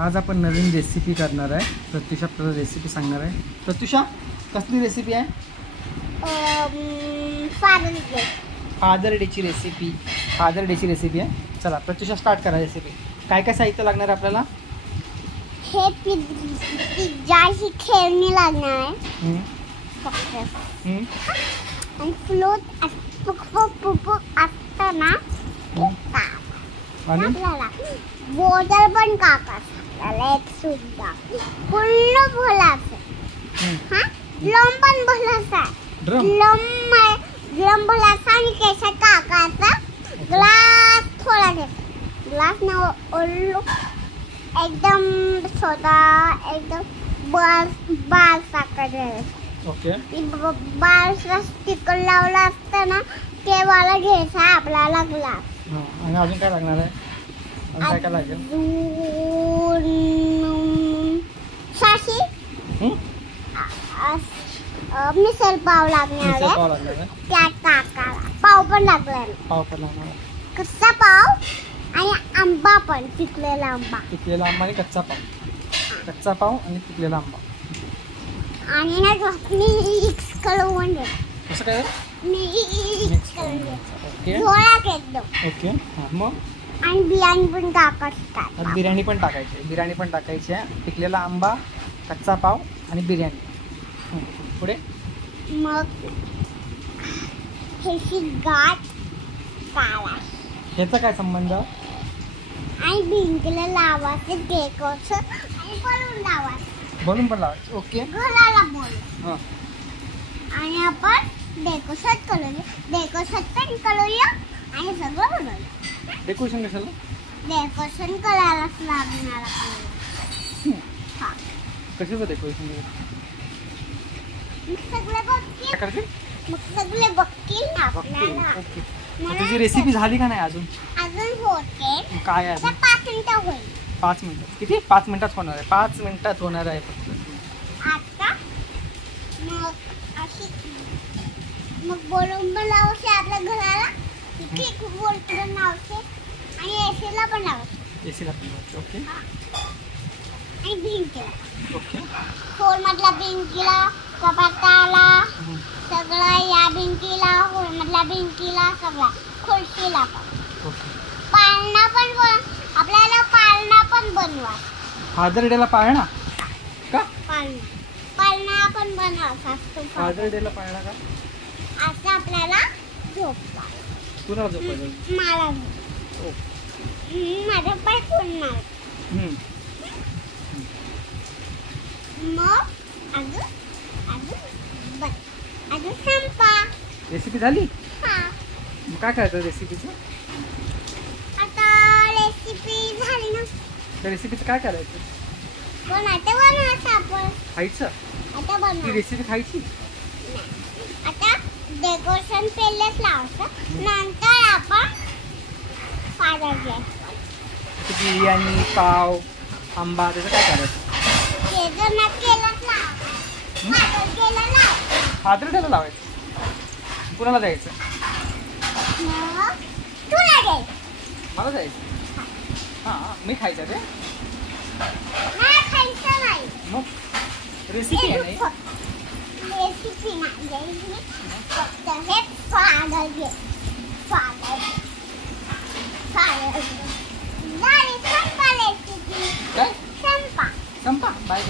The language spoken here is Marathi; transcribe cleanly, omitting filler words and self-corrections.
आज आपण नवीन रेसिपी करणार आहे. प्रत्युषा आपल्याला रेसिपी सांगणार आहे. प्रत्युषा, कसली रेसिपी आहे? फादर डेची रेसिपी. फादर डेची रेसिपी आहे. चला प्रत्युषा, स्टार्ट करा रेसिपी. काय काय साहित्य लागणार आहे आपल्याला? हे पिझ्झाची खेळणी लागणार आहे. आणि फ्लोट असतं ना, आणि आपल्याला बॉटल पण काकाला एक सुद्धा पूर्ण भोलाचं. हा, ड्रम पण भोलाचा आहे. ड्रम भोलाचा आणि केशा काकाचा. ग्लास थोडा घ्यायचा. ग्लास न ओल्लो एकदम सोडा, एकदम बाल साखर घ्यायचं. ओके. बालचा स्टिकर लावला असतं ना, ते वाला घ्यायचा आपल्याला ग्लास. आणि अजून काय लागणार आहे? अजून काय काय लागेल? साशी, मिसळ पाव लागणार आहे. त्या काकाला पाव पण लागणार. पाव पण लागणार. कच्चा पाव आणि आंबा पण, पिकलेला आंबा. पिकलेला आंबा आणि कच्चा पाव. कच्चा पाव आणि पिकलेला आंबा. आणि ना मिक्स करून घे. कसं काय? मिक्स करून घे. ओके. थोडा एकदम. ओके. हां, मग आणि बिर्याणी पण टाकायची. बिर्याणी पण टाकायची. बिर्याणी पण टाकायची आहे. पिकलेला आंबा, कच्चा पाव आणि बिर्याणी. पुढे मग ह्याची गाठ काढायची. ह्याचा काय संबंध? आणि भिंतीला लावायचं, डेकोरेशन आणि बलून लावायचं. बलून पण लावायचं. ओके. घराला बोल. हां. आणि आपण डेकोरेशन करूया. डेकोरेशन पण करूया आणि सगळं बनवूया. डेकोरेशन कशाला? डेकोरेशन करायलाच लागणार आपल्याला. हां. कशाचं डेकोरेशन? मग सगळे बघतील. काय करते? मग सगळे बघतील ना आपल्याला. ओके. तुझी रेसिपी झाली का नाही अजून? अजून होते. काय आहे? आता 5 मिनिटं होईल. 5 मिनिटं. किती? 5 मिनिटात होणार आहे. 5 मिनिटात होणार आहे फक्त. आता मग अशी मग बोलून पण लावायचे आपल्या घराला. किती खूप बोलून लावायचे आणि एसीला पण लावायचे. एसीला पण लावायचे. ओके. आणि भिंतीला. ओके. हॉलमधल्या भिंतीला, कपाटाला, सगळं या भिंतीला, हॉलमधल्या भिंतीला, सगळ्या खुर्चीला पण. ओके. पाळणा पण आपल्याला पाळणा पण बनवा. फादर डेला पाळणा का? पाळणा पण बनवायचा असतो. फादर डेला पाळणा का? असं आपल्याला झोपवा. तुला झोपायचं? मला माझं पाय पुरणार. मग अजून संपा. रेसिपी झाली? हा. मग काय करायचं रेसिपीचं? आता रेसिपी झाली ना. त्या रेसिपीचं काय करायचं? बनवायचं आपण. खायचं? आता ती बनवायचं. रेसिपी खायची? आता डेकोरेशन पहिलेच लावायचं. नंतर आपण फादर घ्यायचं. बिर्याणी, पाव, आंबा, त्याचं काय करायचं? ते जर ना केलंच लावायचं. फादर केलं लाव. फादर डेला लावायचं. कुणाला द्यायचं? मग तुला घ्यायचं. मला द्यायचं. हां, मी खायचं ते? नाही खायचं नाही. मग रेसिपी आहे नाही? रेसिपी नाही घ्यायची. फक्त हे फादर घे. फादर झाली. संपा रेसिपी. काय? संपा. संपा. बाय.